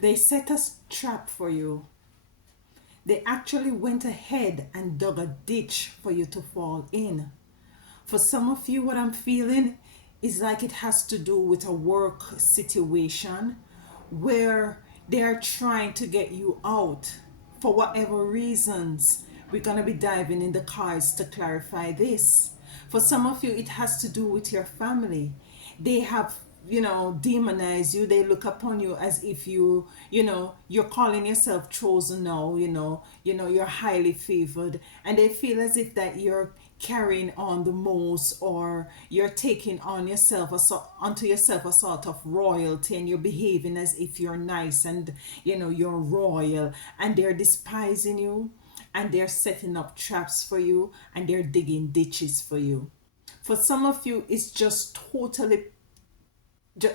They set a trap for you. They actually went ahead and dug a ditch for you to fall in. For some of you, what I'm feeling is like it has to do with a work situation where they're trying to get you out for whatever reasons. We're going to be diving in the cards to clarify this. For some of you, it has to do with your family. They have, demonize you. They look upon you as if you're calling yourself chosen now. You're highly favored, and they feel as if that you're carrying on the most, or you're taking on yourself onto yourself a sort of royalty, and you're behaving as if you're nice, and you're royal, and they're despising you, and they're setting up traps for you, and they're digging ditches for you. For some of you, it's just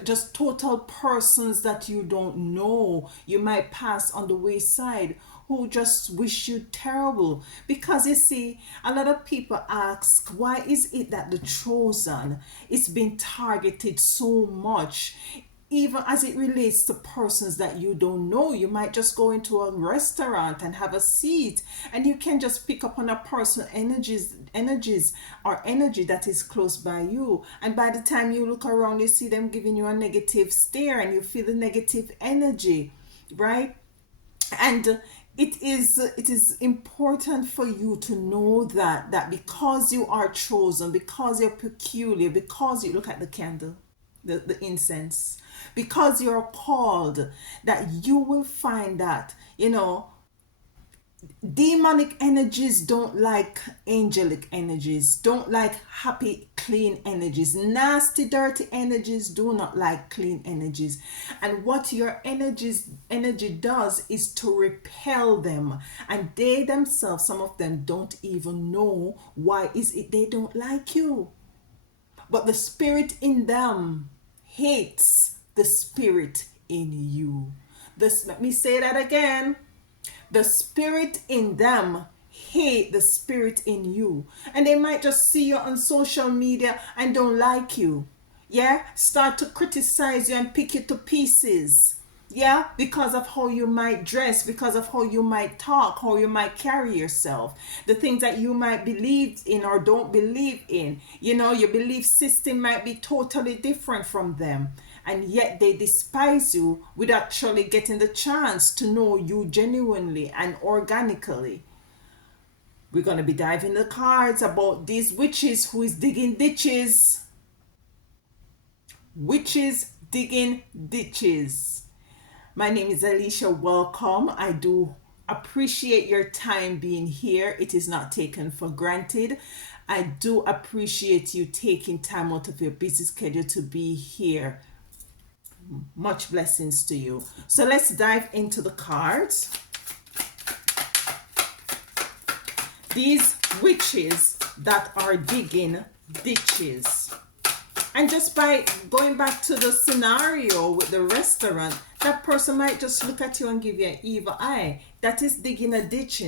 just total persons that you don't know, you might pass on the wayside, who just wish you terrible. Because you see, a lot of people ask, why is it that the chosen is being targeted so much, even as it relates to persons that you don't know? You might just go into a restaurant and have a seat, and you can just pick up on a person energies or energy that is close by you, and by the time you look around, you see them giving you a negative stare, and you feel the negative energy, right? And it is important for you to know that because you are chosen, because you're peculiar, because you look at the candle, the incense, because you're called, that you will find that demonic energies don't like angelic energies, don't like happy clean energies. Nasty dirty energies do not like clean energies. And what your energy does is to repel them, and they themselves, some of them, don't even know why is it they don't like you. But the spirit in them hates the spirit in you. This, let me say that again. The spirit in them hate the spirit in you. And they might just see you on social media and don't like you. Yeah? Start to criticize you and pick you to pieces. Yeah? Because of how you might dress, because of how you might talk, how you might carry yourself, the things that you might believe in or don't believe in. Your belief system might be totally different from them, and yet they despise you without actually getting the chance to know you genuinely and organically. We're going to be diving the cards about these witches who is digging ditches. Witches digging ditches. My name is Alicia. Welcome. I do appreciate your time being here. It is not taken for granted. I do appreciate you taking time out of your busy schedule to be here. Much blessings to you. So let's dive into the cards. These witches that are digging ditches. And just by going back to the scenario with the restaurant, that person might just look at you and give you an evil eye. That is digging a ditch,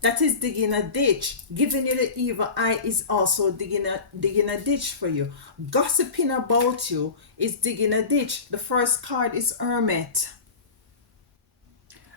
That is digging a ditch. Giving you the evil eye is also digging a ditch for you. Gossiping about you is digging a ditch. The first card is Hermit.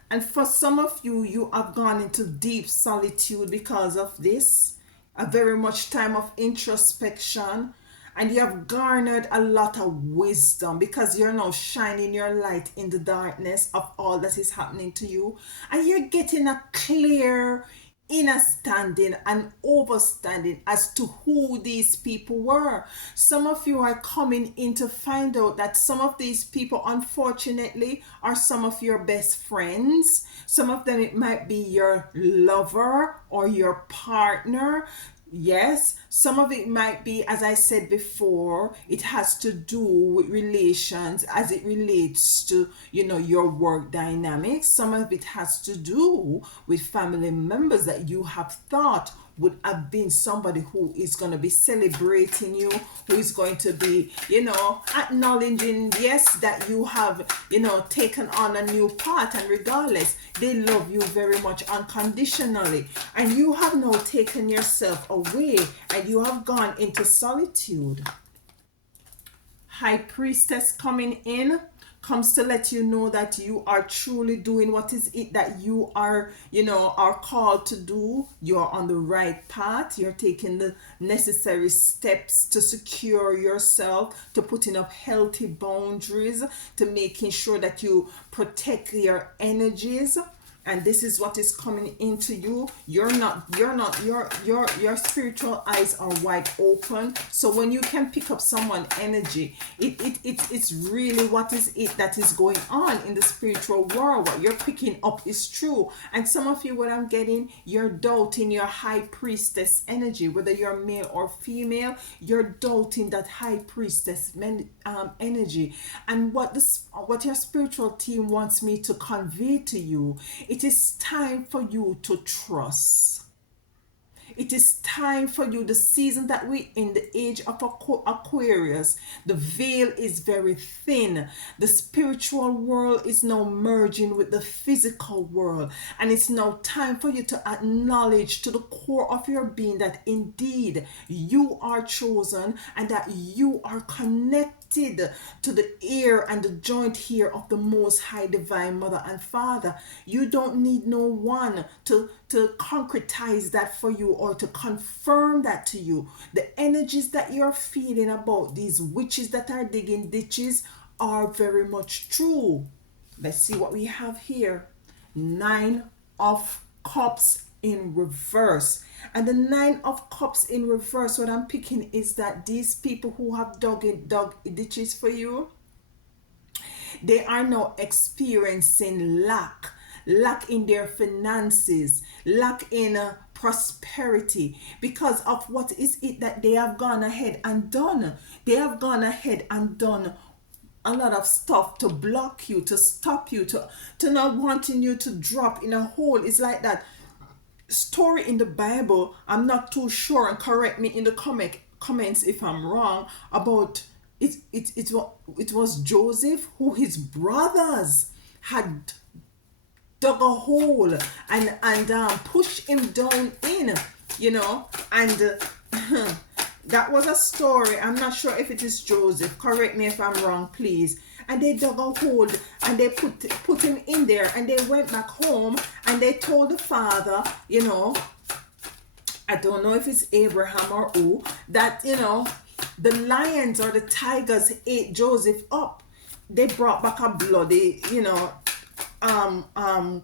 And for some of you, you have gone into deep solitude because of this. A very much time of introspection. And you have garnered a lot of wisdom because you're now shining your light in the darkness of all that is happening to you. And you're getting a clear understanding and overstanding as to who these people were. Some of you are coming in to find out that some of these people, unfortunately, are some of your best friends. Some of them, it might be your lover or your partner. Yes, some of it might be, as I said before, it has to do with relations as it relates to, your work dynamics. Some of it has to do with family members that you have thought would have been somebody who is going to be celebrating you, who is going to be, acknowledging, yes, that you have, taken on a new path, and regardless, they love you very much unconditionally. And you have now taken yourself away and you have gone into solitude. High Priestess coming in comes to let you know that you are truly doing what is it that you are, are called to do. You're on the right path. You're taking the necessary steps to secure yourself, to putting up healthy boundaries, to making sure that you protect your energies. And this is what is coming into you. Your spiritual eyes are wide open. So when you can pick up someone energy, it's really what is it that is going on in the spiritual world. What you're picking up is true. And some of you, what I'm getting, you're doubting your high priestess energy. Whether you're male or female, you're doubting that high priestess energy. And what your spiritual team wants me to convey to you, it is time for you to trust. It is time for you, the season that we in, the age of Aquarius, the veil is very thin. The spiritual world is now merging with the physical world, and it's now time for you to acknowledge to the core of your being that indeed you are chosen and that you are connected to the ear and the joint ear of the Most High Divine Mother and Father. You don't need no one to concretize that for you or to confirm that to you. The energies that you're feeling about these witches that are digging ditches are very much true. Let's see what we have here. 9 of Cups in reverse. And the 9 of Cups in reverse, what I'm picking is that these people who have dug ditches for you, they are now experiencing lack in their finances, lack in prosperity, because of what is it that they have gone ahead and done. They have gone ahead and done a lot of stuff to block you, to stop you, to not wanting you to drop in a hole. It's like that story in the Bible, I'm not too sure, and correct me in the comments if I'm wrong, about it was Joseph, who his brothers had dug a hole and pushed him down in, and that was a story. I'm not sure if it is Joseph, correct me if I'm wrong, please. And they dug a hole and they put him in there, and they went back home and they told the father, I don't know if it's Abraham or who, that the lions or the tigers ate Joseph up. They brought back a bloody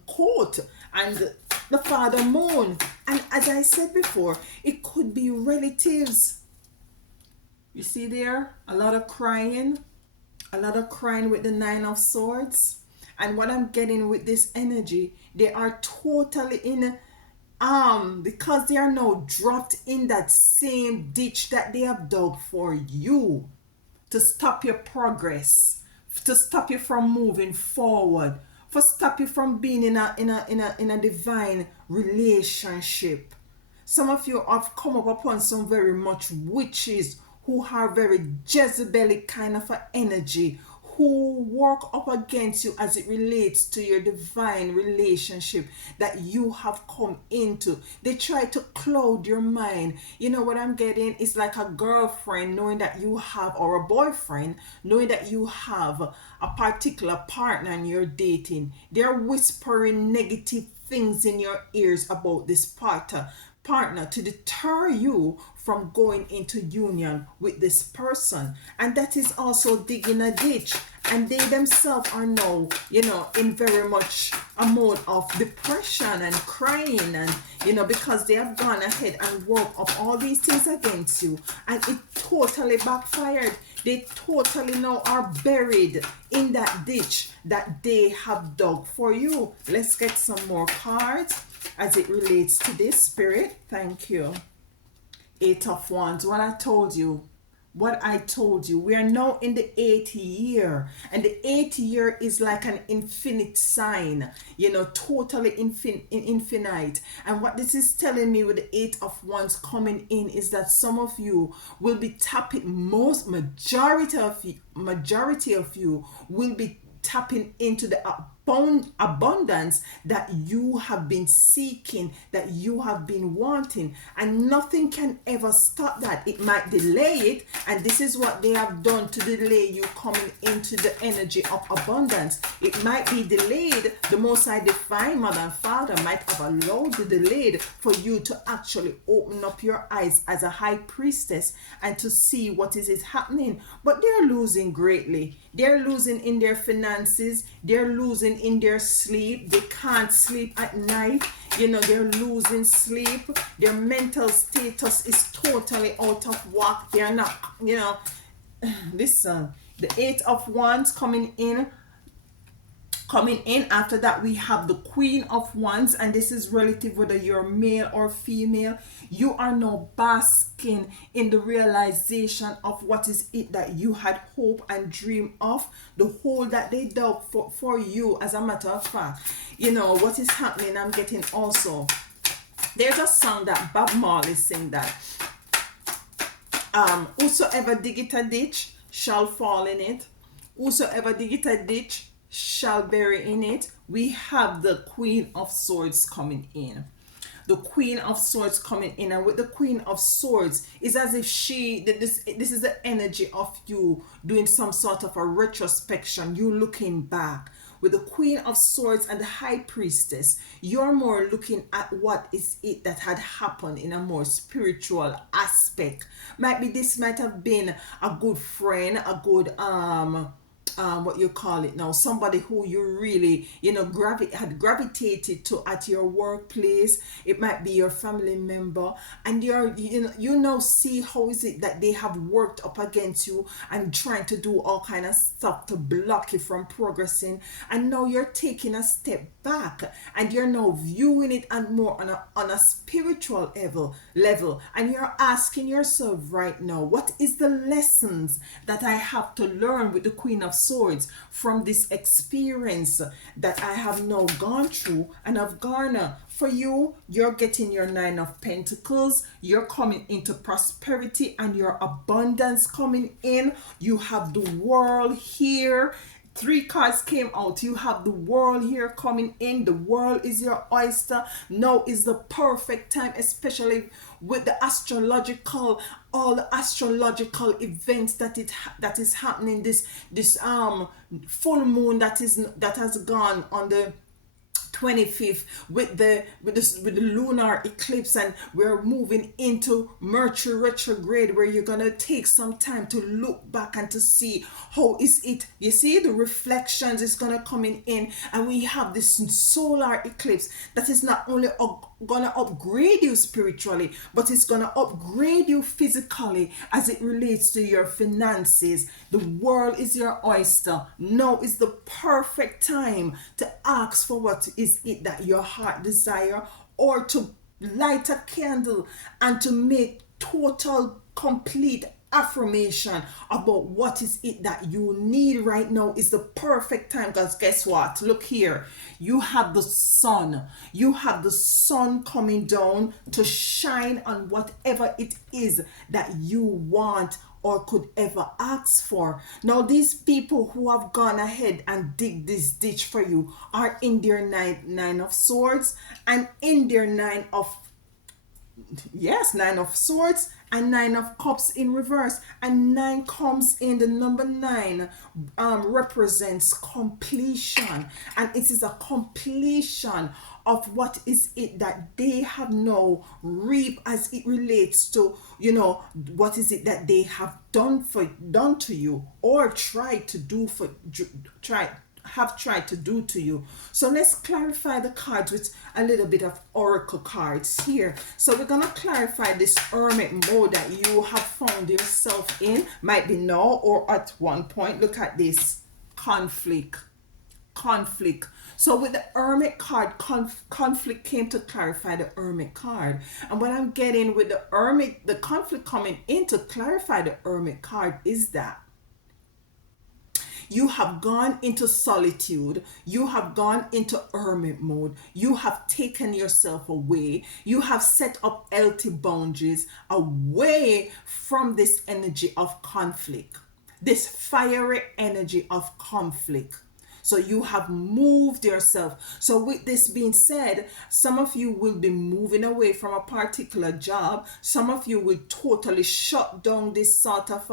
coat, and the father moaned. And as I said before, it could be relatives. You see there, a lot of crying with the 9 of Swords. And what I'm getting with this energy, they are totally in because they are now dropped in that same ditch that they have dug for you, to stop your progress, to stop you from moving forward, for stop you from being in a divine relationship. Some of you have come up upon some very much witches who are very Jezebelic kind of an energy, who work up against you as it relates to your divine relationship that you have come into. They try to cloud your mind. You know what I'm getting? It's like a girlfriend knowing that you have, or a boyfriend knowing that you have a particular partner and you're dating. They're whispering negative things in your ears about this partner to deter you from going into union with this person. And that is also digging a ditch, and they themselves are now in very much a mode of depression and crying, and because they have gone ahead and worked up all these things against you, and it totally backfired. They totally now are buried in that ditch that they have dug for you. Let's get some more cards as it relates to this, Spirit. Thank you. 8 of Wands. What I told you, we are now in the 8th year, and the 8th year is like an infinite sign, totally infinite. And what this is telling me with the 8 of Wands coming in is that some of you will be tapping, majority of you will be tapping into the abundance that you have been seeking, that you have been wanting, and nothing can ever stop that. It might delay it, and this is what they have done to delay you coming into the energy of abundance. It might be delayed. The Most High Divine Mother and Father might have allowed the delayed for you to actually open up your eyes as a high priestess and to see what is happening. But they're losing greatly. They're losing in their finances. They're losing in their sleep. They can't sleep at night. They're losing sleep. Their mental status is totally out of whack. They're not, listen, the Eight of Wands coming in. After that, we have the Queen of Wands, and this is relative whether you're male or female. You are now basking in the realization of what is it that you had hope and dream of, the hole that they dug for you. As a matter of fact, what is happening. I'm getting also, there's a song that Bob Marley sing that whosoever diggeth a ditch shall fall in it, whosoever diggeth a ditch shall bury in it. We have the Queen of Swords coming in. The Queen of Swords coming in, and with the Queen of Swords, it's as if this is the energy of you doing some sort of a retrospection, you looking back. With the Queen of Swords and the High Priestess, you're more looking at what is it that had happened in a more spiritual aspect. This might have been a good friend, a good what you call it now, somebody who you really had gravitated to at your workplace. It might be your family member, and you see how is it that they have worked up against you and trying to do all kind of stuff to block you from progressing, and now you're taking a step back and you're now viewing it and more on a spiritual level, and you're asking yourself right now, what is the lessons that I have to learn with the Queen of Swords from this experience that I have now gone through and have garnered. For you, you're getting your Nine of Pentacles, you're coming into prosperity and your abundance coming in. You have the World here. 3 cards came out. You have the World here coming in. The world is your oyster. Now is the perfect time, especially with the all the astrological events that is happening. This full moon that has gone on the 25th with the lunar eclipse, and we're moving into Mercury retrograde, where you're gonna take some time to look back and to see how is it. You see the reflections is gonna come in, and we have this solar eclipse that is not only gonna upgrade you spiritually, but it's gonna upgrade you physically as it relates to your finances. The world is your oyster. Now is the perfect time to ask for what is it that your heart desire, or to light a candle and to make total complete affirmation about what is it that you need right now. Is the perfect time, because guess what, look here, you have the sun coming down to shine on whatever it is that you want or could ever ask for. Now these people who have gone ahead and dig this ditch for you are in their nine of swords, and in their Nine of Swords and Nine of Cups in reverse, and 9 comes in. The number 9 represents completion, and it is a completion of what is it that they have now reaped as it relates to what is it that they have done to you, or tried to do to you. So let's clarify the cards with a little bit of oracle cards here. So we're gonna clarify this hermit mode that you have found yourself in, might be now or at one point. Look at this conflict. So with the Hermit card, conflict came to clarify the Hermit card. And what I'm getting with the conflict coming in to clarify the Hermit card is that you have gone into solitude. You have gone into hermit mode. You have taken yourself away. You have set up healthy boundaries away from this energy of conflict, this fiery energy of conflict. So you have moved yourself. So with this being said, some of you will be moving away from a particular job. Some of you will totally shut down this sort of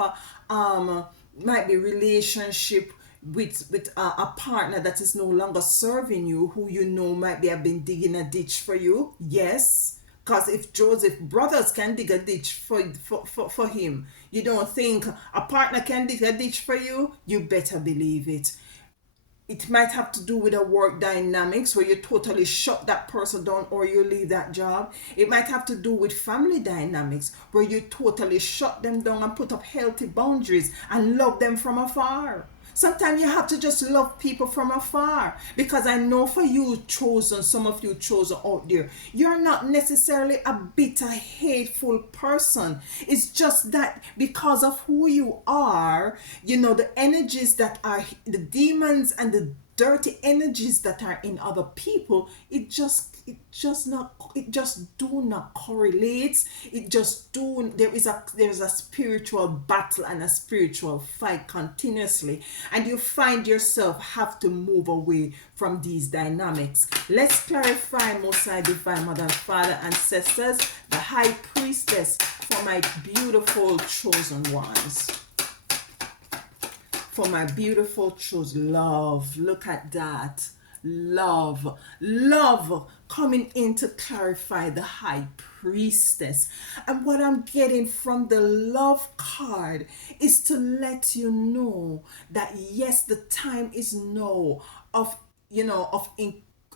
might be relationship with a partner that is no longer serving you, who you know might be have been digging a ditch for you. Yes, because if Joseph brothers can dig a ditch for him, you don't think a partner can dig a ditch for you? You better believe it. It might have to do with a work dynamics where you totally shut that person down or you leave that job. It might have to do with family dynamics where you totally shut them down and put up healthy boundaries and love them from afar. Sometimes you have to just love people from afar, because I know for you chosen, some of you chosen out there, you're not necessarily a bitter, hateful person. It's just that because of who you are, you know, the energies that are the demons and the dirty energies that are in other people, it just do not correlate. It just do there's a spiritual battle and a spiritual fight continuously, and you find yourself have to move away from these dynamics. Let's clarify, Most High Divine Mother, Father, Ancestors, the High Priestess, for my beautiful chosen ones. For my beautiful chosen love. Look at that. Love coming in to clarify the High Priestess. And what I'm getting from the love card is to let you know that yes, the time is now of, you know,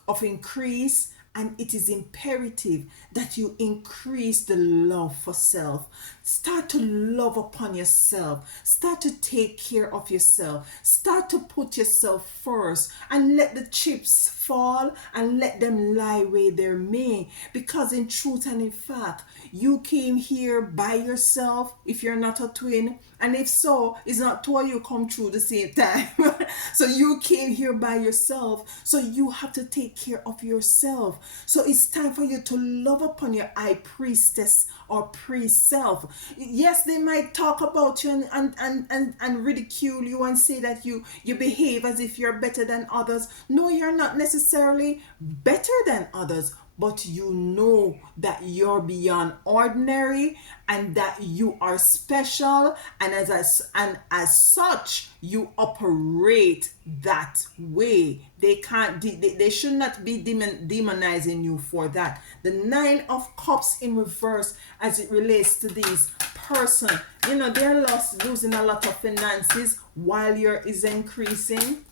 of increase, and it is imperative that you increase the love for self. Start to love upon yourself. Start to take care of yourself. Start to put yourself first and let the chips fall and let them lie where they may. Because in truth and in fact, you came here by yourself if you're not a twin. And if so, it's not two of you come through the same time. So you came here by yourself. So you have to take care of yourself. So it's time for you to love upon your high priestess or priest self. Yes, they might talk about you and ridicule you and say that you behave as if you're better than others. No, you're not necessarily better than others, but you know that you're beyond ordinary and that you are special, and as such you operate that way. They should not be demonizing you for that. The Nine of Cups in reverse, as it relates to these person, you know, they're losing a lot of finances while your is increasing.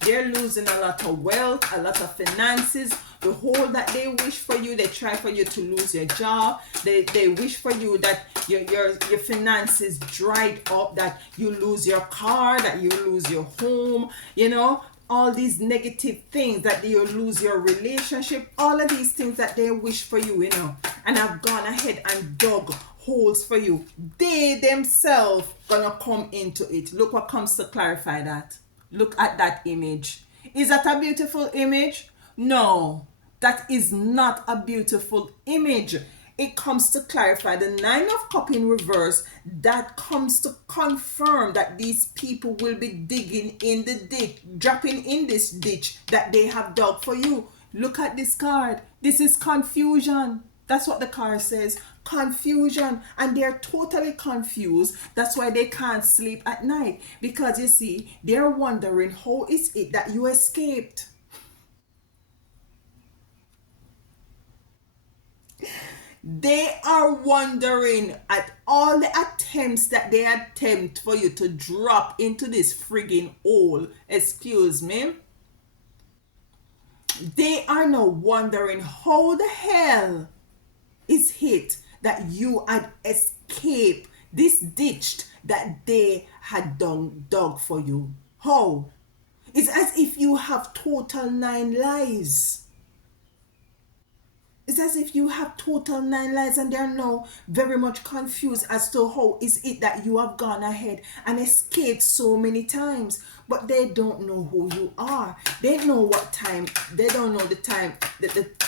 They're losing a lot of wealth, a lot of finances. The whole that they wish for you, they try for you to lose your job. They wish for you that your finances dried up, that you lose your car, that you lose your home, you know, all these negative things, that you lose your relationship, all of these things that they wish for you, you know, and I've gone ahead and dug holes for you. They themselves gonna come into it. Look what comes to clarify that. Look at that image. Is that a beautiful image? No, that is not a beautiful image. It comes to clarify the Nine of Cups in reverse. That comes to confirm that these people will be digging in the ditch, dropping in this ditch that they have dug for you. Look at this card. This is confusion. That's what the card says. Confusion. And they're totally confused. That's why they can't sleep at night. Because you see, they're wondering, how is it that you escaped? They are wondering at all the attempts that they attempt for you to drop into this frigging hole. Excuse me. They are now wondering how the hell is it that you had escaped this ditch that they had dug for you. How? It's as if you have total 9 lives. It's as if you have total 9 lives, and they're now very much confused as to how is it that you have gone ahead and escaped so many times. But they don't know who you are. They know what time. They don't know the time.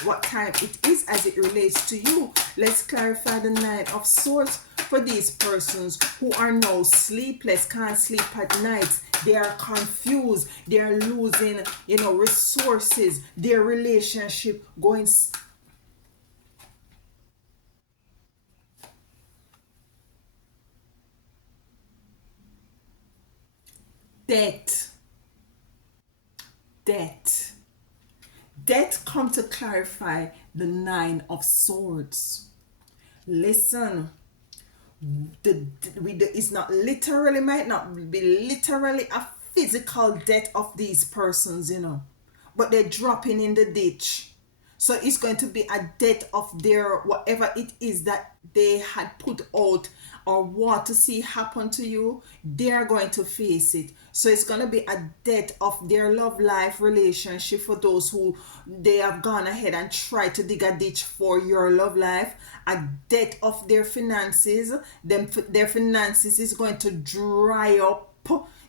What time it is as it relates to you. Let's clarify the Nine of Swords for these persons who are now sleepless, can't sleep at night. They are confused. They are losing, resources. Their relationship going debt. Debt. Debt come to clarify the nine of swords. Listen, it's not literally, might not be literally a physical death of these persons, but they're dropping in the ditch. So it's going to be a death of their whatever it is that they had put out or want to see happen to you. They're going to face it. So it's going to be a death of their love life relationship for those who they have gone ahead and tried to dig a ditch for your love life. A death of their finances. Their finances is going to dry up.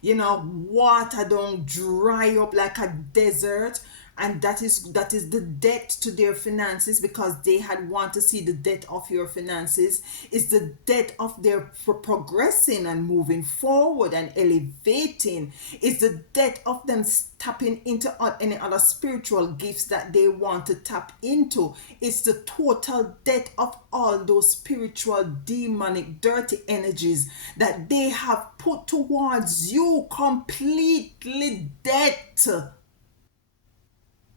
Water don't dry up like a desert, and that is the debt to their finances, because they had want to see the debt of your finances. Is the debt of their progressing and moving forward and elevating. Is the debt of them tapping into any other spiritual gifts that they want to tap into. It's the total debt of all those spiritual demonic dirty energies that they have put towards you. Completely debt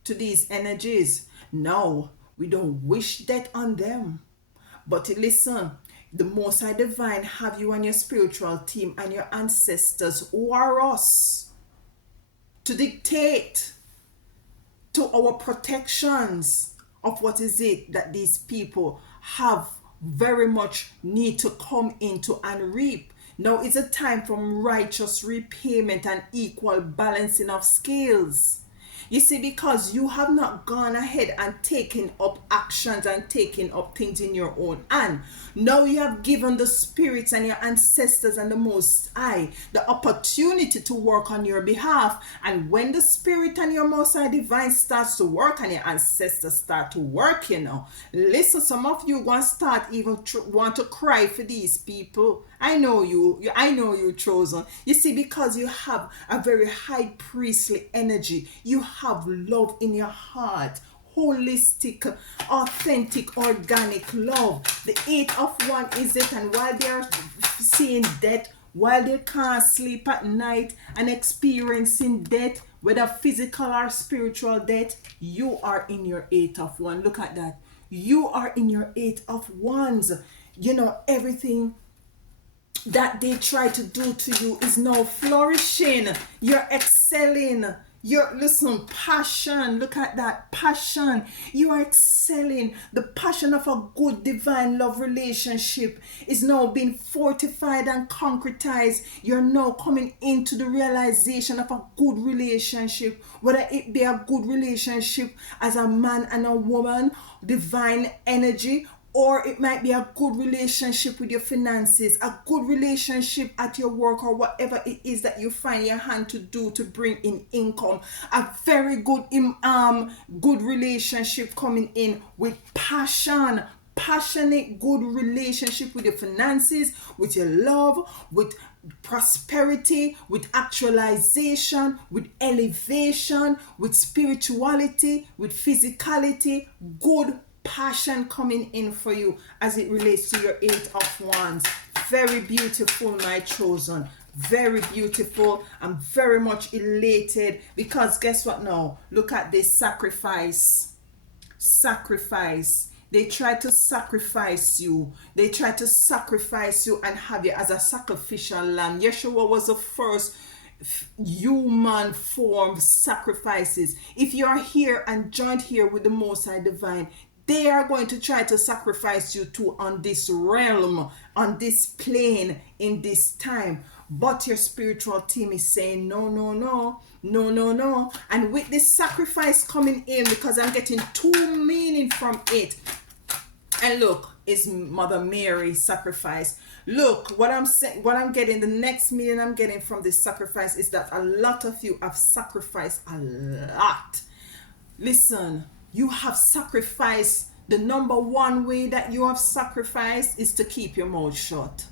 to these energies. No, we don't wish death on them. But listen, the Most High Divine have you and your spiritual team and your ancestors, who are us, to dictate to our protections of what is it that these people have very much need to come into and reap. Now is a time for righteous repayment and equal balancing of scales. You see, because you have not gone ahead and taken up actions and taken up things in your own hand. Now you have given the spirits and your ancestors and the Most High the opportunity to work on your behalf. And when the spirit and your Most High Divine starts to work and your ancestors start to work, listen, some of you going to start even want to cry for these people. I know you chosen. You see, because you have a very high priestly energy. You have love in your heart. Holistic, authentic, organic love. The 8 of 1 is it, and while they're seeing death, while they can't sleep at night and experiencing death, whether physical or spiritual death, you are in your 8 of 1. Look at that. You are in your 8 of 1s. Everything that they try to do to you is now flourishing. You're excelling. Listen, passion. Look at that passion. You are excelling. The passion of a good divine love relationship is now being fortified and concretized. You're now coming into the realization of a good relationship, whether it be a good relationship as a man and a woman, divine energy, or it might be a good relationship with your finances, a good relationship at your work, or whatever it is that you find your hand to do to bring in income. A very good good relationship coming in with passion. Passionate good relationship with your finances, with your love, with prosperity, with actualization, with elevation, with spirituality, with physicality. Good passion coming in for you as it relates to your 8 of 1s. Very beautiful, my chosen. Very beautiful. I'm very much elated, because guess what now? Look at this sacrifice. They try to sacrifice you. They try to sacrifice you and have you as a sacrificial lamb. Yeshua was the first human form sacrifices. If you are here and joined here with the Most High Divine, they are going to try to sacrifice you too on this realm, on this plane, in this time. But your spiritual team is saying, no, no, no, no, no, no. And with this sacrifice coming in, because I'm getting 2 meaning from it. And look, it's Mother Mary's sacrifice. Look, what I'm saying, what I'm getting, the next meaning I'm getting from this sacrifice is that a lot of you have sacrificed a lot. Listen, you have sacrificed The number one way that you have sacrificed is to keep your mouth shut.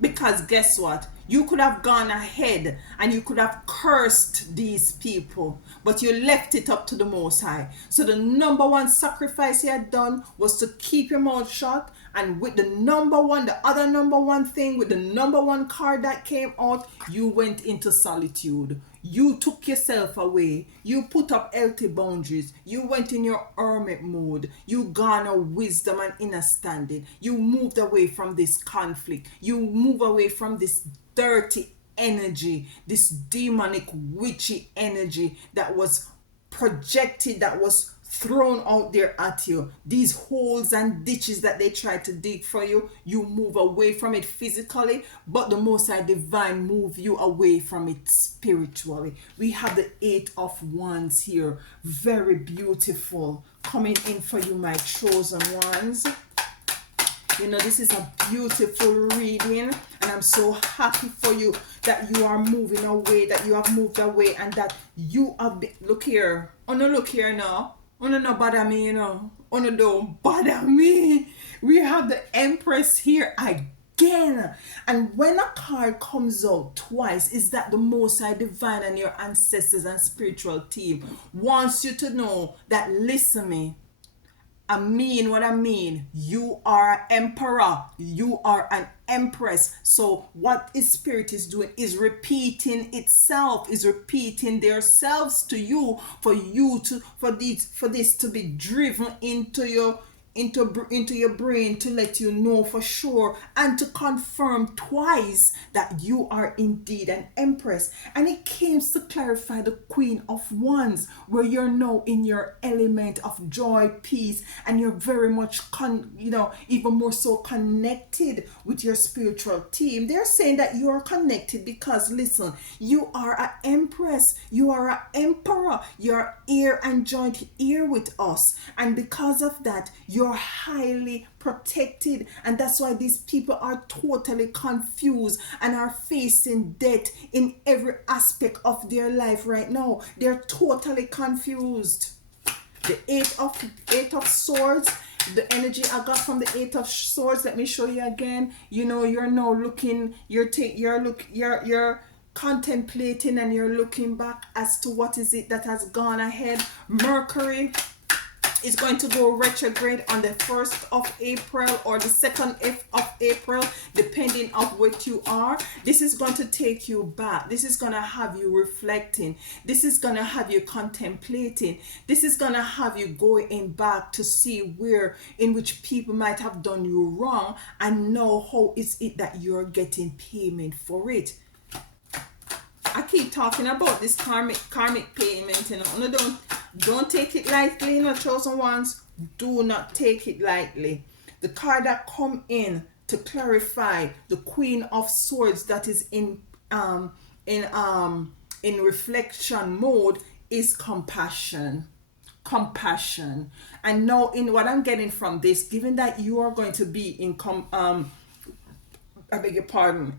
Because guess what? You could have gone ahead and you could have cursed these people, but you left it up to the Most High. So the number one sacrifice you had done was to keep your mouth shut. And with the number one, the other number one thing, with the number one card that came out, you went into solitude. You took yourself away. You put up healthy boundaries. You went in your hermit mode. You garner wisdom and understanding. You moved away from this conflict. You move away from this dirty energy, this demonic, witchy energy that was projected, that was thrown out there at you. These holes and ditches that they try to dig for you, you move away from it physically, but the Most High Divine move you away from it spiritually. We have the Eight of Wands here, very beautiful, coming in for you, my chosen ones. You know, this is a beautiful reading, and I'm so happy for you that you are moving away, that you have moved away, and that you have been, look here, oh no, look here now, oh no, no bother me, you know, oh no, don't bother me. We have the Empress here again, and when a card comes out twice, is that the Most High Divine and your ancestors and spiritual team wants you to know that, listen me, I mean what I mean. You are an emperor. You are an empress. So what is spirit is doing is repeating itself, is repeating themselves to you for you to for this to be driven into your brain, to let you know for sure and to confirm twice that you are indeed an empress. And it came to clarify the Queen of Wands, where you're now in your element of joy, peace, and you're very much even more so connected with your spiritual team. They're saying that you are connected because, listen, you are an empress, you are an emperor, you're ear and joint ear with us, and because of that you're highly protected. And that's why these people are totally confused and are facing death in every aspect of their life right now. They're totally confused. The eight of swords, the energy I got from the Eight of Swords, let me show you again. You know, you're now looking, you're contemplating, and you're looking back as to what is it that has gone ahead. Mercury is going to go retrograde on the 1st of April or the 2nd of April, depending on what you are. This is going to take you back. This is going to have you reflecting. This is going to have you contemplating. This is going to have you going back to see where in which people might have done you wrong and know how is it that you're getting payment for it. I keep talking about this karmic payment, you know. No, don't take it lightly, you know, chosen ones. Do not take it lightly. The card that come in to clarify the Queen of Swords that is in reflection mode is compassion. And now, in what I'm getting from this, given that you are going to be in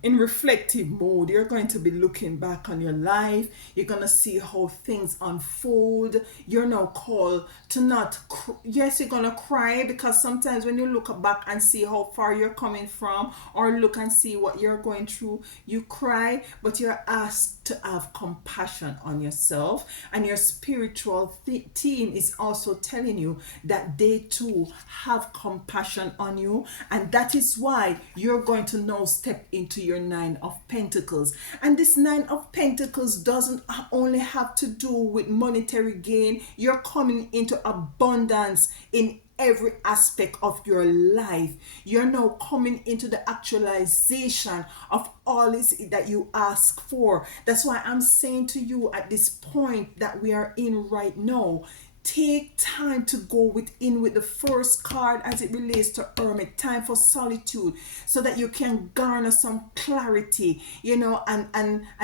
in reflective mode, you're going to be looking back on your life. You're going to see how things unfold. You're now called to not yes, you're going to cry, because sometimes when you look back and see how far you're coming from, or look and see what you're going through, you cry, but you're asked to have compassion on yourself. And your spiritual team is also telling you that they too have compassion on you, and that is why you're going to now step into your Nine of Pentacles. And this Nine of Pentacles doesn't only have to do with monetary gain. You're coming into abundance in every aspect of your life. You're now coming into the actualization of all this that you ask for. That's why I'm saying to you at this point that we are in right now, take time to go within with the first card as it relates to Hermit, time for solitude, so that you can garner some clarity, you know, and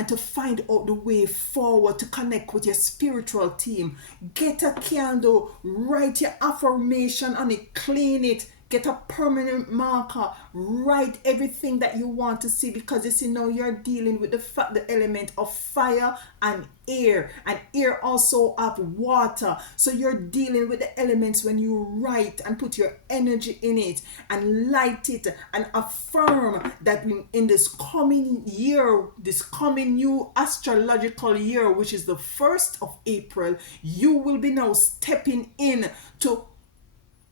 to find out the way forward to connect with your spiritual team. Get a candle, write your affirmation on it, clean it, get a permanent marker, write everything that you want to see, because you see now you're dealing with the element of fire and air, and air also have water. So you're dealing with the elements when you write and put your energy in it and light it and affirm that in this coming year, this coming new astrological year, which is the 1st of April, you will be now stepping in to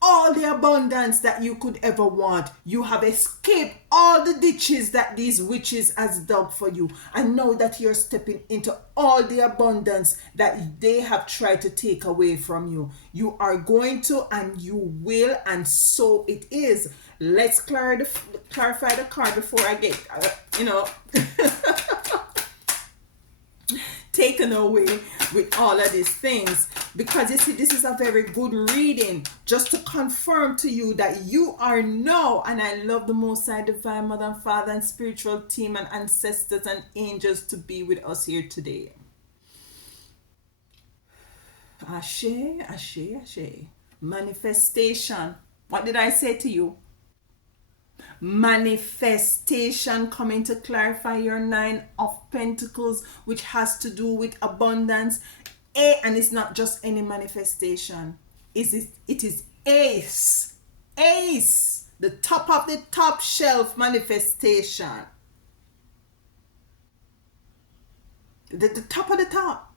all the abundance that you could ever want. You have escaped all the ditches that these witches has dug for you, and now that you're stepping into all the abundance that they have tried to take away from you, you are going to, and you will, and so it is. Let's clarify the card before I get taken away with all of these things, because you see, this is a very good reading just to confirm to you that you are now, and I love the Most High Divine Mother and Father and spiritual team and ancestors and angels to be with us here today. Ashe, ashe, ashe. Manifestation. What did I say to you? Manifestation, coming to clarify your 9 of Pentacles, which has to do with abundance. And it's not just any manifestation. It is ace, the top of the top shelf manifestation, the top of the top.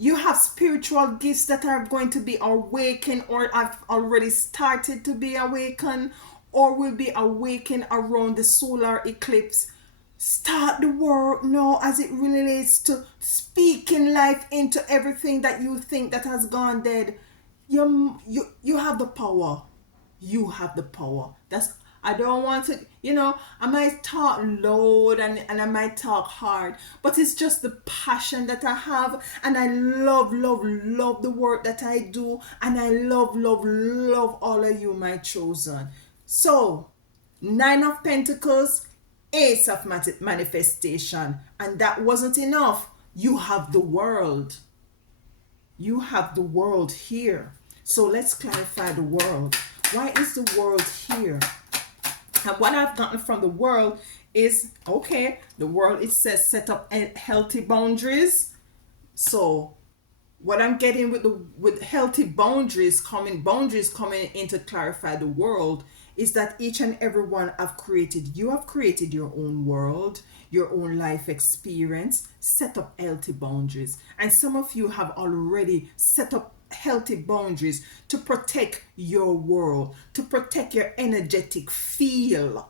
You have spiritual gifts that are going to be awakened, or have already started to be awakened, or will be awakened around the solar eclipse. Start the work now as it relates to speaking life into everything that you think that has gone dead. You have the power. You have the power. I don't want to, I might talk loud and I might talk hard, but it's just the passion that I have, and I love the work that I do, and I love all of you, my chosen. So, 9 of Pentacles, Ace of Manifestation, and that wasn't enough. You have the world. You have the world here. So let's clarify the world. Why is the world here? And what I've gotten from the world is, okay, the world, it says set up healthy boundaries. So what I'm getting with healthy boundaries coming in to clarify the world is that each and every one you have created your own world, your own life experience. Set up healthy boundaries. And some of you have already set up healthy boundaries to protect your world, to protect your energetic field.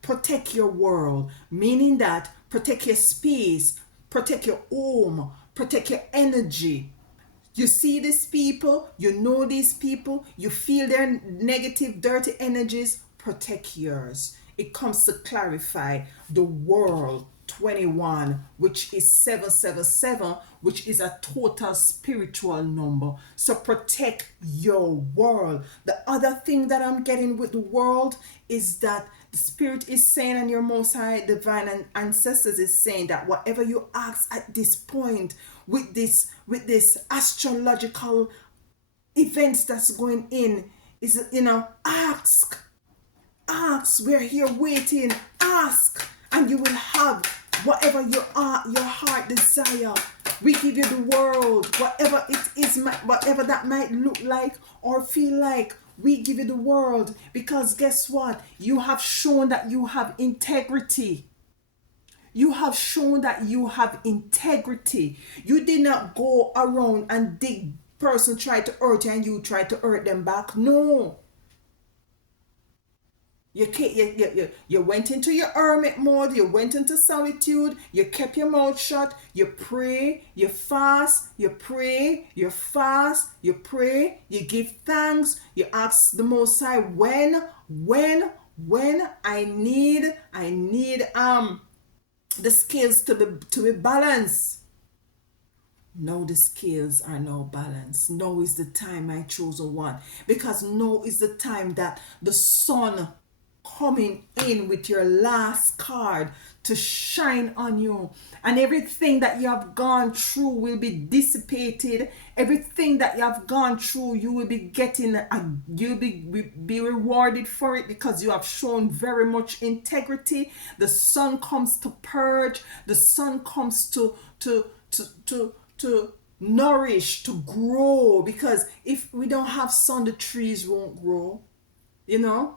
Protect your world, meaning that protect your space, protect your home, protect your energy. You see these people, you know these people, you feel their negative, dirty energies. Protect yours. It comes to clarify the world 21, which is 777, which is a total spiritual number. So protect your world. The other thing that I'm getting with the world is that the Spirit is saying, and your Most High Divine and ancestors is saying, that whatever you ask at this point with this astrological events that's going in is, ask. We're here waiting. Ask, and you will have whatever your heart desire. We give you the world, whatever it is, whatever that might look like or feel like. We give you the world, because guess what? You have shown that you have integrity. You have shown that you have integrity. You did not go around and dig person try to hurt you and you try to hurt them back. No. You went into your hermit mode, you went into solitude, you kept your mouth shut, you pray, you fast, you pray, you fast, you pray, you give thanks, you ask the Most High, when I need the scales to be balanced. Now the scales are now balanced. Now is the time, my chosen one, because now is the time that the sun coming in with your last card to shine on you, and everything that you have gone through will be dissipated. Everything that you have gone through, you will be getting you'll be rewarded for it, because you have shown very much integrity. The sun comes to purge, the sun comes to nourish, to grow, because if we don't have sun, the trees won't grow. You know,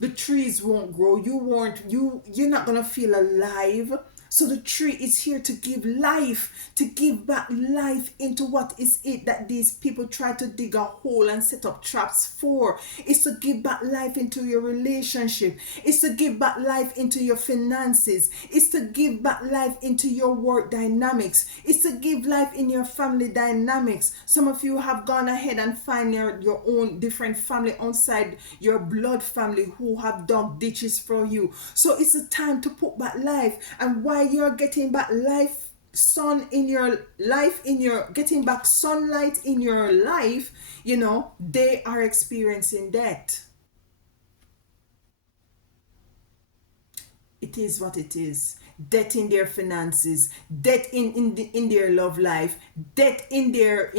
the trees won't grow. You're not gonna feel alive. So the tree is here to give life, to give back life into what is it that these people try to dig a hole and set up traps for. It's to give back life into your relationship. It's to give back life into your finances. It's to give back life into your work dynamics. It's to give life in your family dynamics. Some of you have gone ahead and find your own different family outside your blood family who have dug ditches for you. So it's a time to put back life. And why you're getting back life, sun in your life, in your getting back sunlight in your life, they are experiencing death. It is what it is. Death in their finances, death in their love life, death in their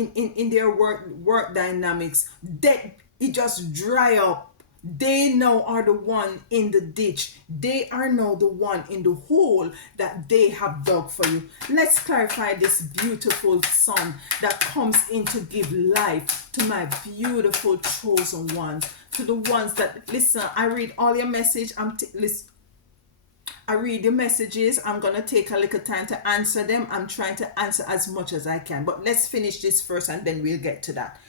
work dynamics, death, it just dry up. They now are the one in the ditch. They are now the one in the hole that they have dug for you. Let's clarify this beautiful sun that comes in to give life to my beautiful chosen ones, to the ones that listen. I read all your message. I read the messages. I'm going to take a little time to answer them. I'm trying to answer as much as I can. But let's finish this first and then we'll get to that.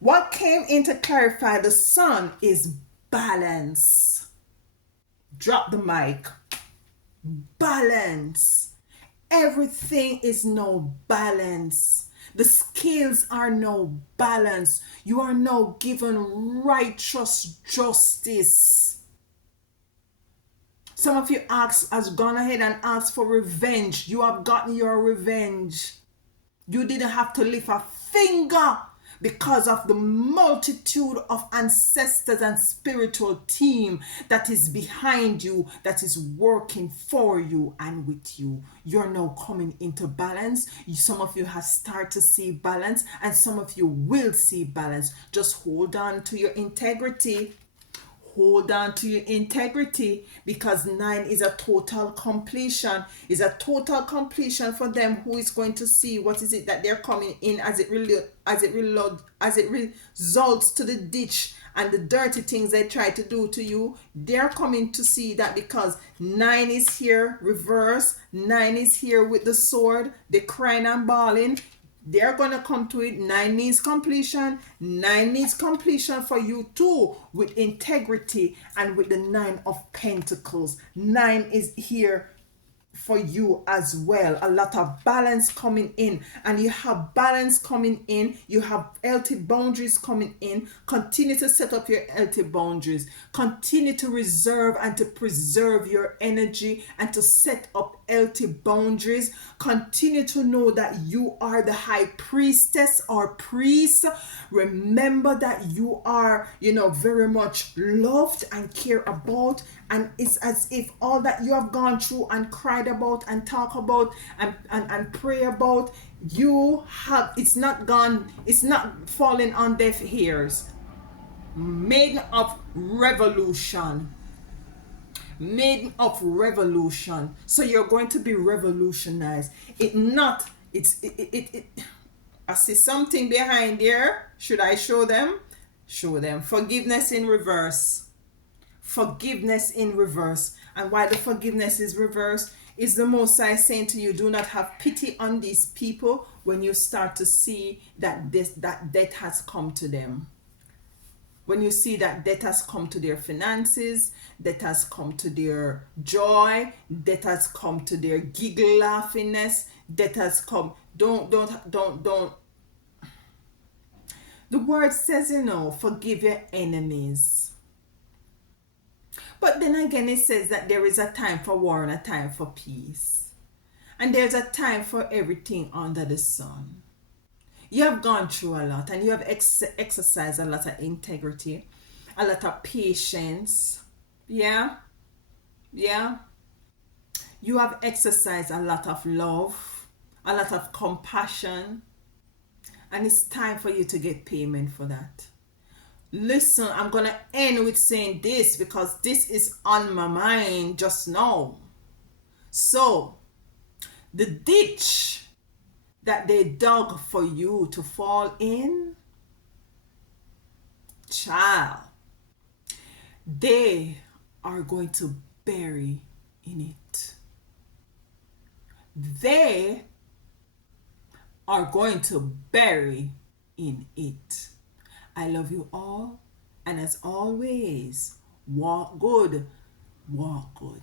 What came in to clarify the sun is balance. Drop the mic. Balance. Everything is no balance. The scales are no balance. You are now given righteous justice. Some of you has gone ahead and asked for revenge. You have gotten your revenge. You didn't have to lift a finger because of the multitude of ancestors and spiritual team that is behind you, that is working for you and with you. You're now coming into balance. Some of you have started to see balance, and some of you will see balance. Just hold on to your integrity. Hold on to your integrity, because 9 is a total completion. Is a total completion for them who is going to see what is it that they're coming in as it results to the ditch and the dirty things they try to do to you. They're coming to see that, because 9 is here reverse, 9 is here with the sword, they crying and bawling. They're going to come to it. 9 needs completion. 9 needs completion for you too, with integrity and with the 9 of Pentacles. 9 is here for you as well. A lot of balance coming in, and you have balance coming in. You have healthy boundaries coming in. Continue to set up your healthy boundaries. Continue to reserve and to preserve your energy and to set up healthy boundaries. Continue to know that you are the high priestess or priest. Remember that you are, very much loved and cared about, and it's as if all that you have gone through and cried about and talk about and pray about, it's not gone, it's not falling on deaf ears. Maiden of revolution. Maiden of revolution. So you're going to be revolutionized. I see something behind there. Should I show them? Show them. Forgiveness in reverse. Forgiveness in reverse. And why the forgiveness is reverse is the Most High saying to you, do not have pity on these people when you start to see that death has come to them. When you see that death has come to their finances, death has come to their joy, death has come to their giggle laughiness, death has come. Don't. The word says, forgive your enemies. But then again, it says that there is a time for war and a time for peace. And there's a time for everything under the sun. You have gone through a lot, and you have exercised a lot of integrity, a lot of patience, Yeah, yeah. You have exercised a lot of love, a lot of compassion, and it's time for you to get payment for that. Listen, I'm gonna end with saying this because this is on my mind just now. So, the ditch that they dug for you to fall in, child, they are going to bury in it. They are going to bury in it. I love you all, and as always, walk good, walk good.